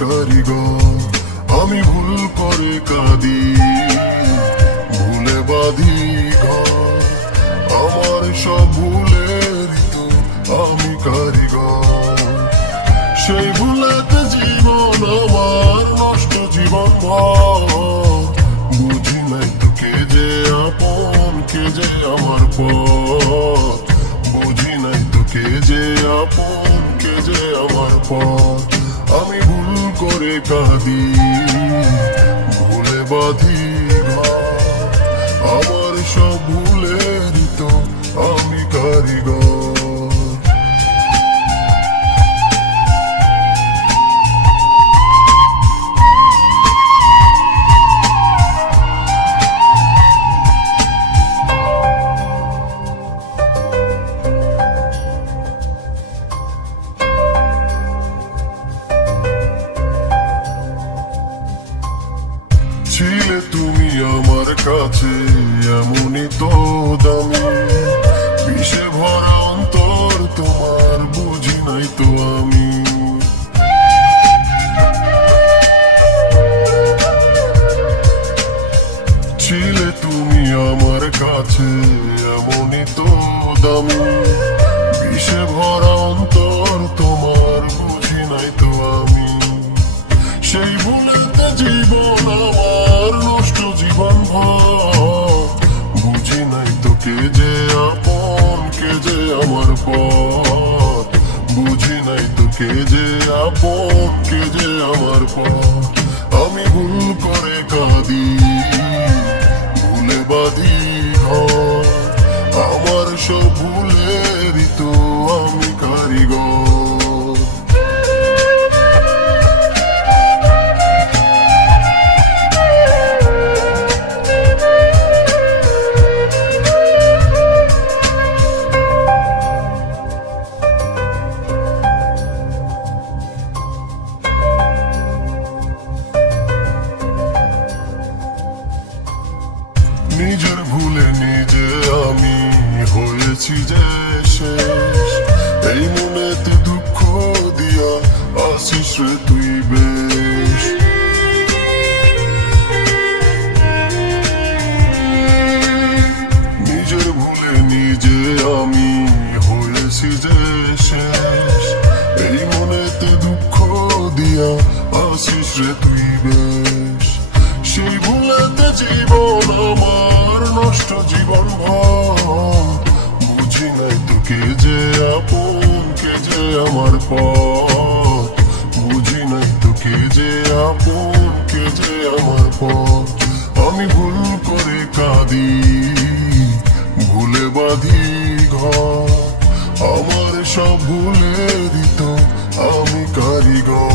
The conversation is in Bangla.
কারিগর। আমি ভুল করে কাঁদি, ভুলে বাঁধি ঘর। আমার সব ভুলের তো আমি কারিগর। সেই ভুলেতে জীবন আমার নষ্ট জীবন ভর। বুঝি নাই তো কে যে আপন, কে যে আমার পর। বুঝি নাই তো কে যে আপন, কে যে আমার পর। আমি ভুল করে কাঁদি, ভুলে বাঁধি ঘর। আমার সব ভুলের তো আমি কারিগর। ছিলে তুমি আমার কাছে এমনই তো দামি। বিষে ভরা অন্তর তোমার, বুঝি নাই তো আমি। ছিলে তুমি আমার কাছে এমনই তো দামি। বিষে ভরা অন্তর তোমার, বুঝি নাই তো আমি। সেই ভুলেতে জীবন আমার নষ্ট জীবন ভর। বুঝি নাই তো কে যে আপন, কে যে আমার পর। বুঝি নাই তো কে যে আপন, কে যে আমার পর। আমি ভুল করে কাঁদি, ভুলে বাঁধি ঘর। আমার সব ভুলেরই তো আমি কারিগর। নিজের ভুলে নিজে আমি হয়েছি যে শেষ। এই মনেতে দুঃখ দিয়া আসিস রে তুই বেশ। নিজের ভুলে নিজে আমি হয়েছি যে শেষ। এই মনেতে দুঃখ দিয়া আসিস রে তুই বেশ। সেই ভুলেতে জীবন আমার নষ্ট জীবন ভর। বুঝি নাই তো কে যে আপন, কে যে আমার পর। বুঝি নাই তো কে যে আপন, কে যে আমার পর। আমি ভুল করে কাঁদি, ভুলে বাঁধি ঘর। আমার সব ভুলেরই তো আমি কারিগর।